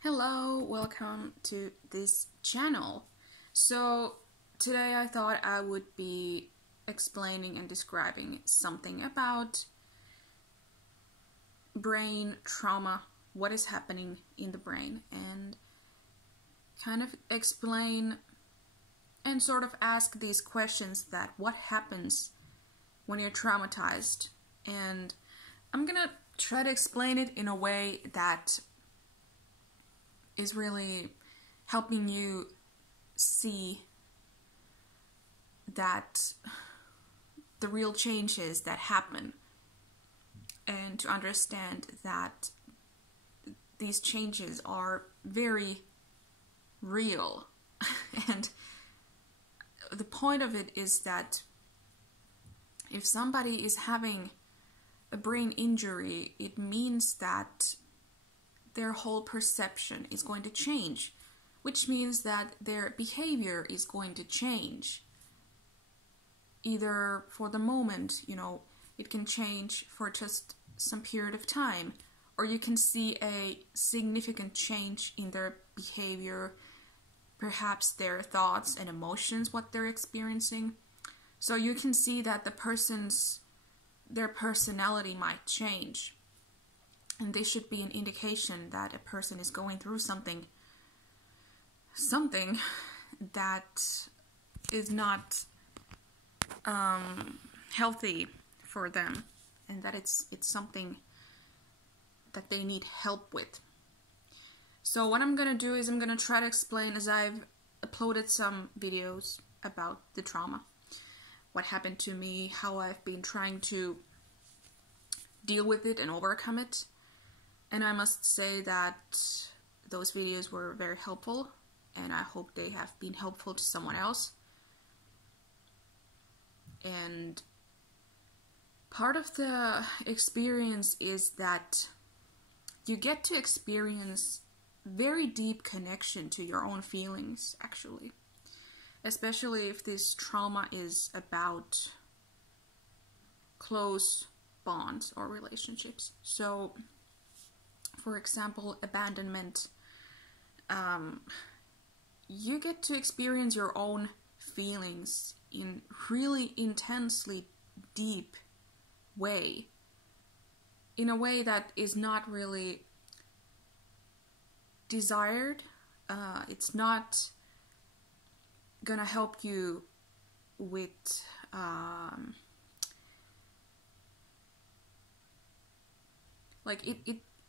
Hello, welcome to this channel. So today I thought I would be explaining and describing something about brain trauma, what is happening in the brain, and kind of explain and sort of ask these questions that what happens when you're traumatized. And I'm gonna try to explain it in a way that is really helping you see that the real changes that happen, and to understand that these changes are very real. And the point of it is that if somebody is having a brain injury, it means that their whole perception is going to change, which means that their behavior is going to change. Either for the moment, it can change for just some period of time, or you can see a significant change in their behavior, perhaps their thoughts and emotions, what they're experiencing. So you can see that their personality might change. And this should be an indication that a person is going through something that is not healthy for them, and that it's something that they need help with. So what I'm gonna do is I'm gonna try to explain, as I've uploaded some videos about the trauma, what happened to me, how I've been trying to deal with it and overcome it. And I must say that those videos were very helpful, and I hope they have been helpful to someone else. And part of the experience is that you get to experience very deep connection to your own feelings, actually. Especially if this trauma is about close bonds or relationships. So, for example, abandonment, you get to experience your own feelings in really intensely deep way, in a way that is not really desired. It's not gonna help you with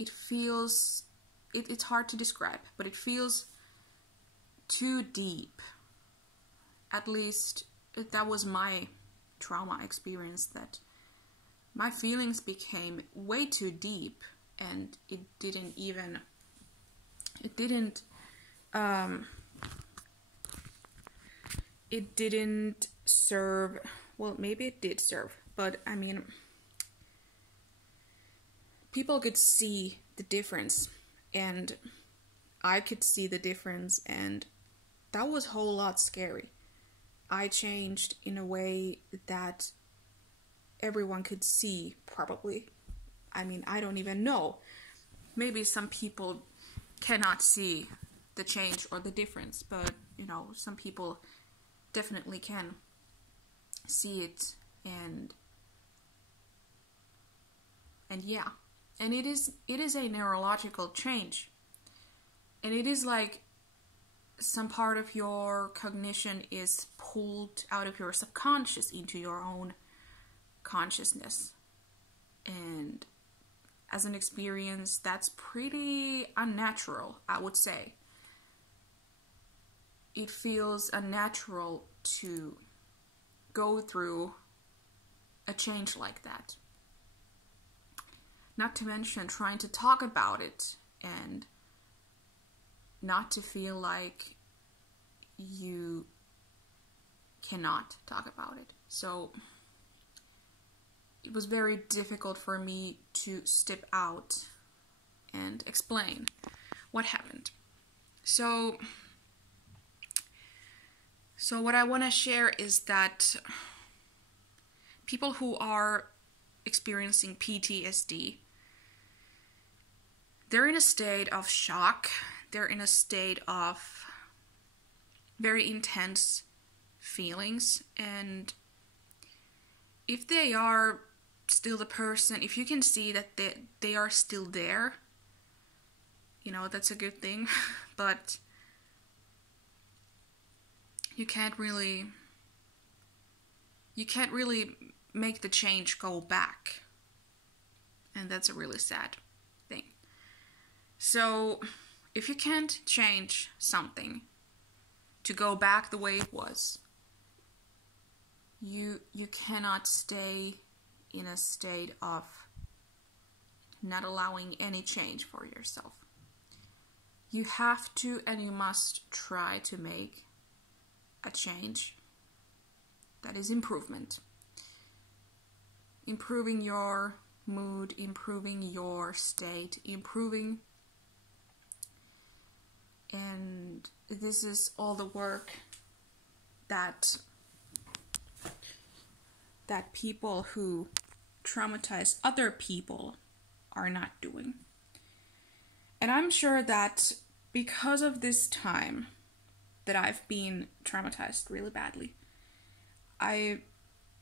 it feels, it's hard to describe, but it feels too deep. At least that was my trauma experience, that my feelings became way too deep, and it didn't serve, well, maybe it did serve, but I mean, people could see the difference, and I could see the difference, and that was a whole lot scary. I changed in a way that everyone could see, probably. I mean, I don't even know. Maybe some people cannot see the change or the difference, but, some people definitely can see it, and yeah. And it is a neurological change. And it is like some part of your cognition is pulled out of your subconscious into your own consciousness. And as an experience, that's pretty unnatural, I would say. It feels unnatural to go through a change like that. Not to mention trying to talk about it and not to feel like you cannot talk about it. So it was very difficult for me to step out and explain what happened. So what I want to share is that people who are experiencing PTSD, they're in a state of shock. they're in a state of very intense feelings, and if they are still the person, if you can see that they are still there, that's a good thing. But you can't really make the change go back, and that's a really sad thing. So if you can't change something to go back the way it was, you cannot stay in a state of not allowing any change for yourself. You have to, and you must try to make a change that is improvement. Improving your mood, improving your state, improving. And this is all the work that people who traumatize other people are not doing. And I'm sure that because of this time that I've been traumatized really badly, I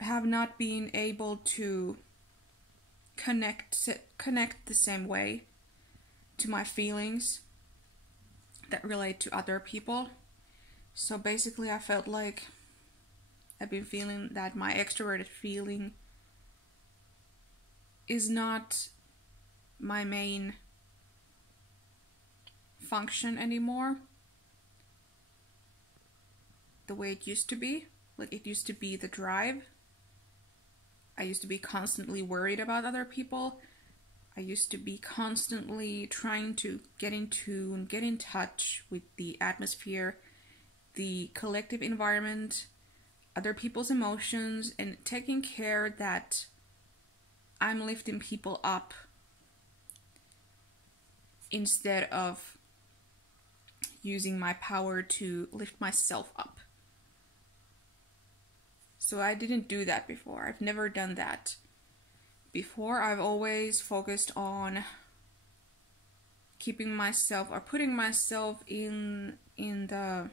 have not been able to connect the same way to my feelings that relate to other people. So basically I felt like I've been feeling that my extroverted feeling is not my main function anymore, the way it used to be. Like, it used to be the drive. I used to be constantly worried about other people. I used to be constantly trying to get in tune, get in touch with the atmosphere, the collective environment, other people's emotions, and taking care that I'm lifting people up instead of using my power to lift myself up. So I didn't do that before. I've never done that before. I've always focused on keeping myself or putting myself in the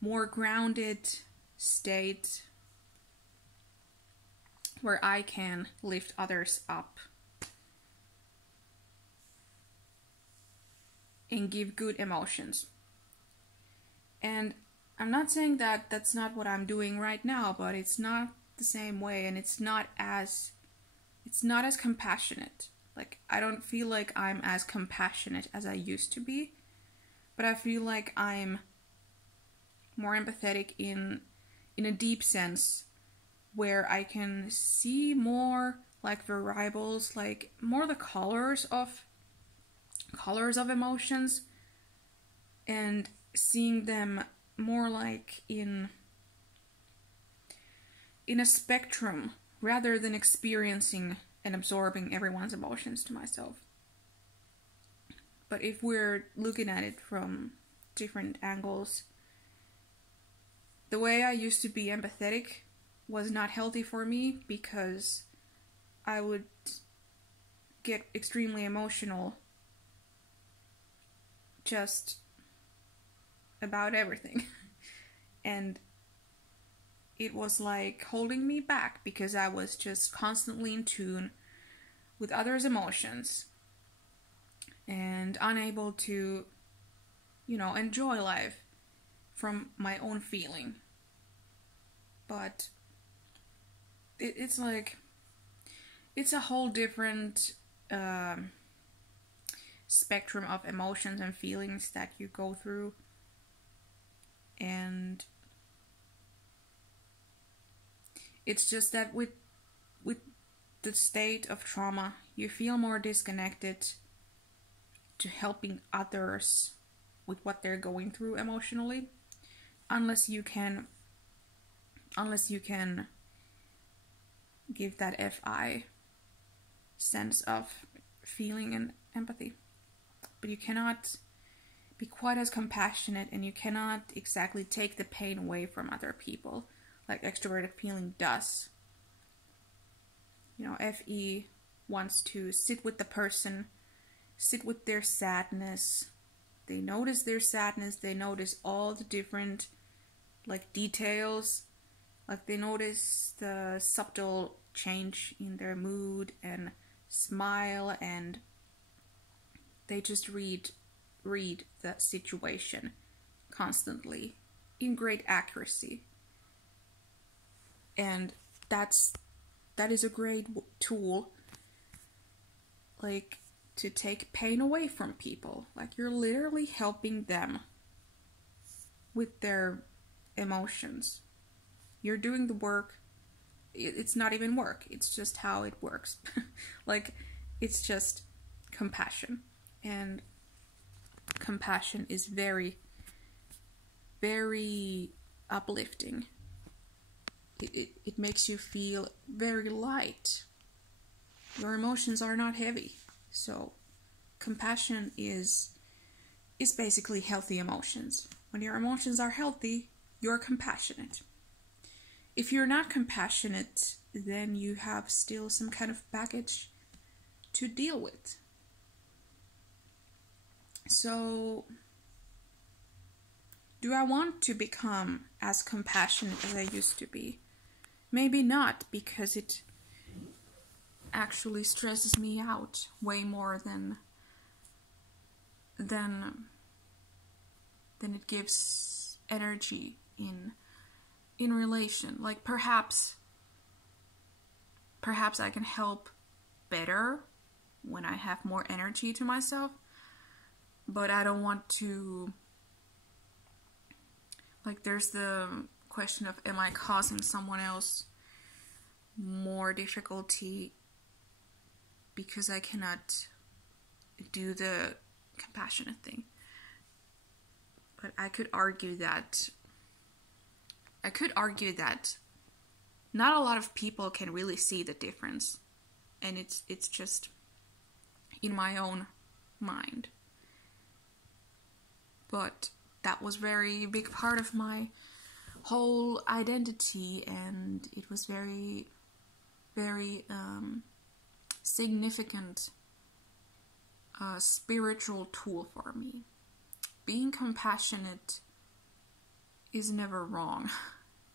more grounded state where I can lift others up and give good emotions. And I'm not saying that that's not what I'm doing right now, but it's not the same way, and it's not as compassionate. Like, I don't feel like I'm as compassionate as I used to be, but I feel like I'm more empathetic in a deep sense, where I can see more like variables, like more the colors of emotions, and seeing them more like in a spectrum rather than experiencing and absorbing everyone's emotions to myself. But if we're looking at it from different angles, the way I used to be empathetic was not healthy for me, because I would get extremely emotional just about everything. And it was like holding me back, because I was just constantly in tune with others' emotions and unable to, enjoy life from my own feeling. But it's like, it's a whole different spectrum of emotions and feelings that you go through. And it's just that with the state of trauma, you feel more disconnected to helping others with what they're going through emotionally, unless you can give that FI sense of feeling and empathy. But you cannot be quite as compassionate, and you cannot exactly take the pain away from other people like extroverted feeling does. FE wants to sit with the person, sit with their sadness, They notice their sadness, they notice all the different like details, like they notice the subtle change in their mood and smile, and they just read the situation constantly in great accuracy. And that is a great tool, like, to take pain away from people. Like, you're literally helping them with their emotions. You're doing the work. It's not even work, it's just how it works. Like, it's just compassion. And compassion is very, very uplifting. It makes you feel very light. Your emotions are not heavy. So compassion is basically healthy emotions. When your emotions are healthy, you're compassionate. If you're not compassionate, then you have still some kind of baggage to deal with. So, do I want to become as compassionate as I used to be? Maybe not, because it actually stresses me out way more than it gives energy in relation. Like, perhaps I can help better when I have more energy to myself, but I don't want to, like, there's the question of, am I causing someone else more difficulty because I cannot do the compassionate thing? But I could argue that not a lot of people can really see the difference, and it's just in my own mind. But that was very big part of my whole identity, and it was very, very significant spiritual tool for me. Being compassionate is never wrong,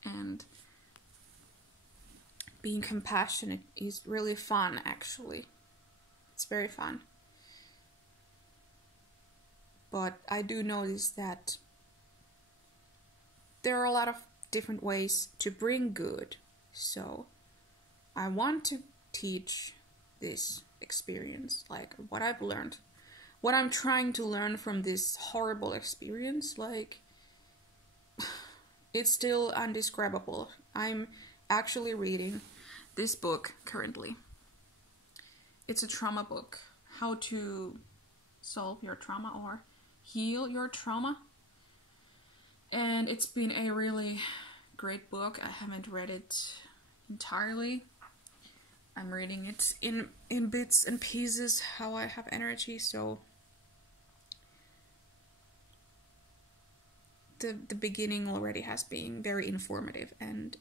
and being compassionate is really fun, actually. It's very fun. But I do notice that there are a lot of different ways to bring good. So I want to teach this experience, like what I've learned, what I'm trying to learn from this horrible experience. Like, it's still undescribable. I'm actually reading this book currently. It's a trauma book, How to Solve Your Trauma or Heal Your Trauma. And it's been a really great book. I haven't read it entirely. I'm reading it in bits and pieces, how I have energy. So the beginning already has been very informative, and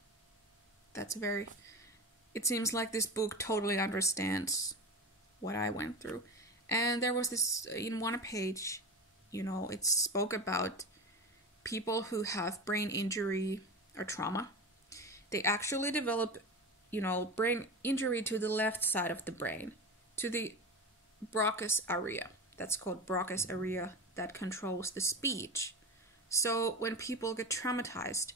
it seems like this book totally understands what I went through. And there was this, in one page, it spoke about people who have brain injury or trauma. They actually develop, brain injury to the left side of the brain, to the Broca's area. That's called Broca's area, that controls the speech. So when people get traumatized,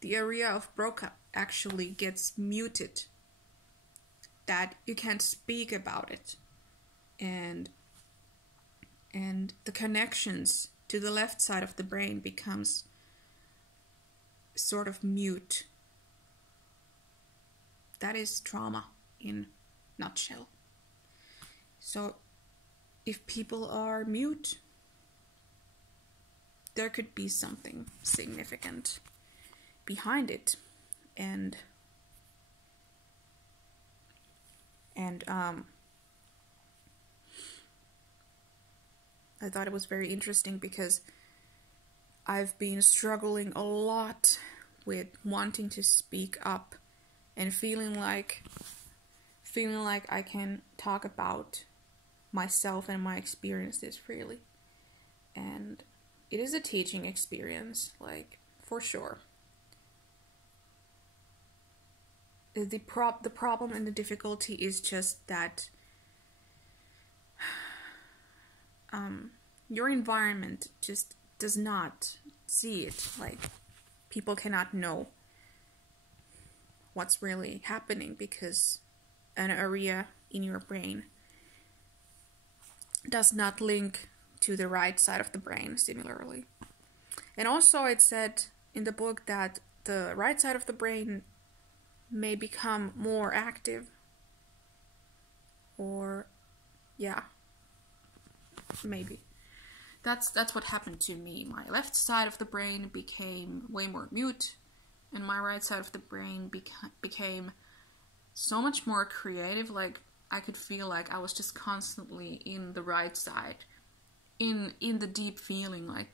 the area of Broca actually gets muted, that you can't speak about it. And the connections to the left side of the brain becomes sort of mute. That is trauma in a nutshell. So if people are mute, there could be something significant behind it. And I thought it was very interesting because I've been struggling a lot with wanting to speak up and feeling like I can talk about myself and my experiences freely. And it is a teaching experience, like, for sure. The problem and the difficulty is just that your environment just does not see it. Like, people cannot know what's really happening because an area in your brain does not link to the right side of the brain similarly. And also it said in the book that the right side of the brain may become more active, or yeah, maybe. That's what happened to me. My left side of the brain became way more mute, and my right side of the brain became so much more creative. Like, I could feel like I was just constantly in the right side, in the deep feeling, like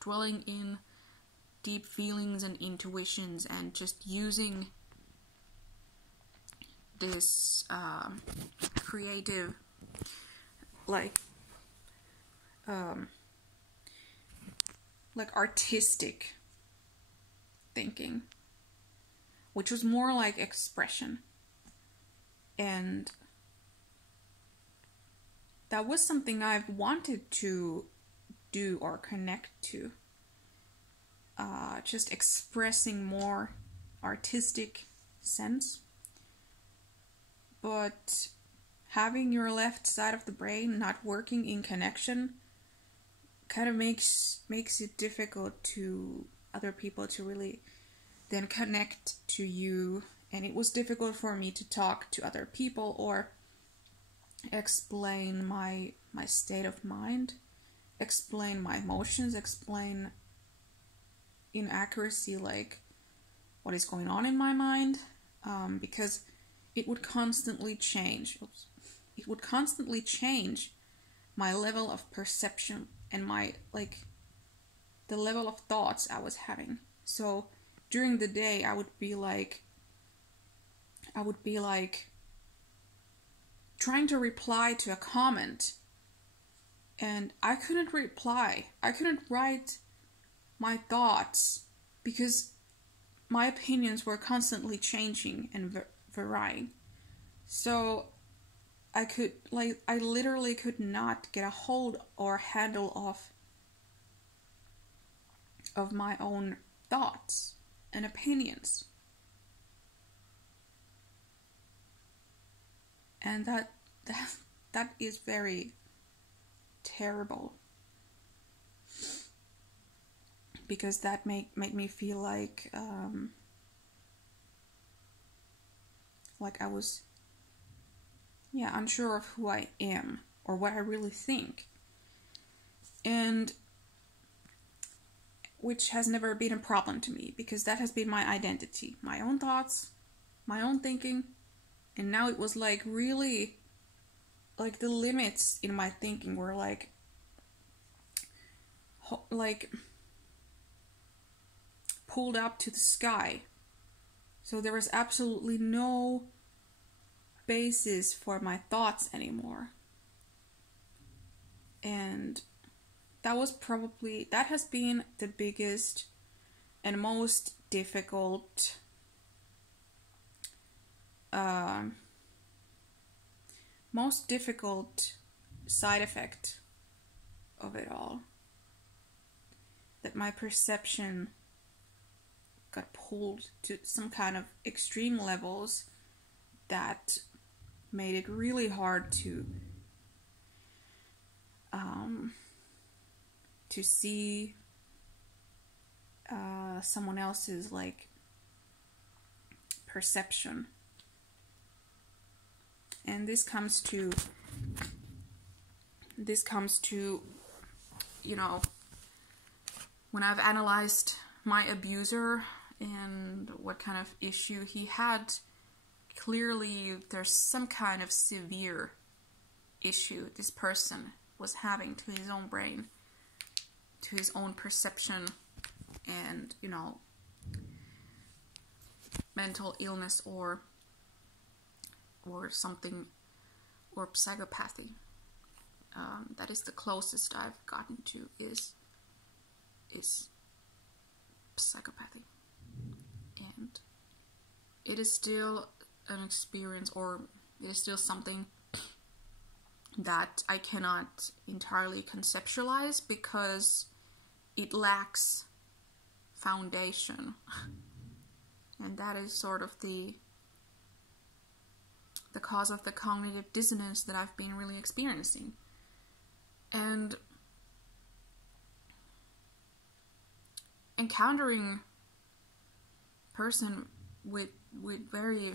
dwelling in deep feelings and intuitions, and just using this creative, like artistic thinking, which was more like expression. And that was something I've wanted to do or connect to. Just expressing more artistic sense. But having your left side of the brain not working in connection kind of makes it difficult to other people to really then connect to you. And it was difficult for me to talk to other people or explain my state of mind, explain my emotions, explain in accuracy like what is going on in my mind, because it would constantly change. It would constantly change my level of perception and my, like, the level of thoughts I was having. So during the day I would be like trying to reply to a comment, and I couldn't reply. I couldn't write my thoughts because my opinions were constantly changing and varying. So I literally could not get a hold or handle of my own thoughts and opinions. And that is very terrible, because that make me feel like I was unsure of who I am or what I really think, and which has never been a problem to me, because that has been my identity, my own thoughts, my own thinking. And now it was like really, like, the limits in my thinking were like pulled up to the sky. So there was absolutely no basis for my thoughts anymore. And that has been the biggest and most difficult side effect of it all. That my perception got pulled to some kind of extreme levels that made it really hard to see someone else's like perception. And this comes to when I've analyzed my abuser and what kind of issue he had, clearly there's some kind of severe issue this person was having to his own brain, to his own perception, and, mental illness or something, or psychopathy. that is the closest I've gotten to is psychopathy, and it is still an experience, or it is still something that I cannot entirely conceptualize because it lacks foundation. And that is sort of the cause of the cognitive dissonance that I've been really experiencing. And encountering a person with very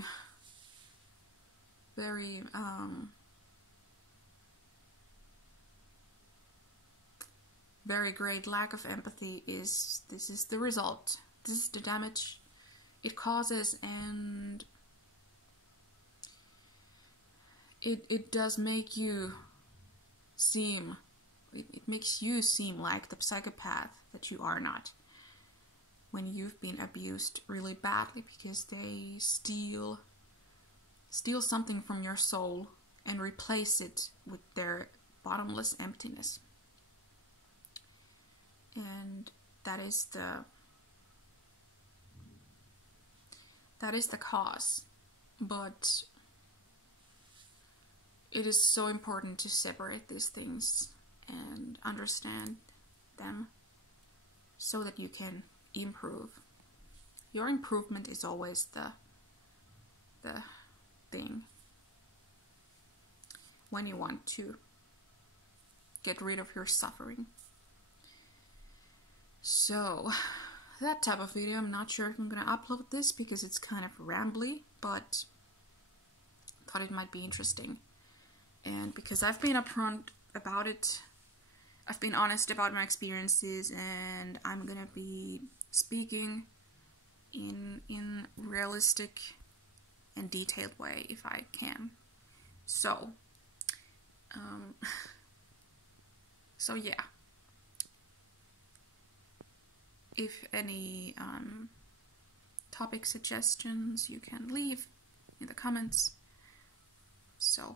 very great lack of empathy is the result. This is the damage it causes, and it does make you seem, it makes you seem like the psychopath that you are not, when you've been abused really badly, because they steal something from your soul and replace it with their bottomless emptiness. And that is the cause. But it is so important to separate these things and understand them so that you can improve. Your improvement is always the thing when you want to get rid of your suffering. So, that type of video, I'm not sure if I'm gonna upload this because it's kind of rambly, but thought it might be interesting. And because I've been upfront about it, I've been honest about my experiences, and I'm gonna be speaking in realistic and detailed way if I can. So, so yeah. If any topic suggestions, you can leave in the comments. So,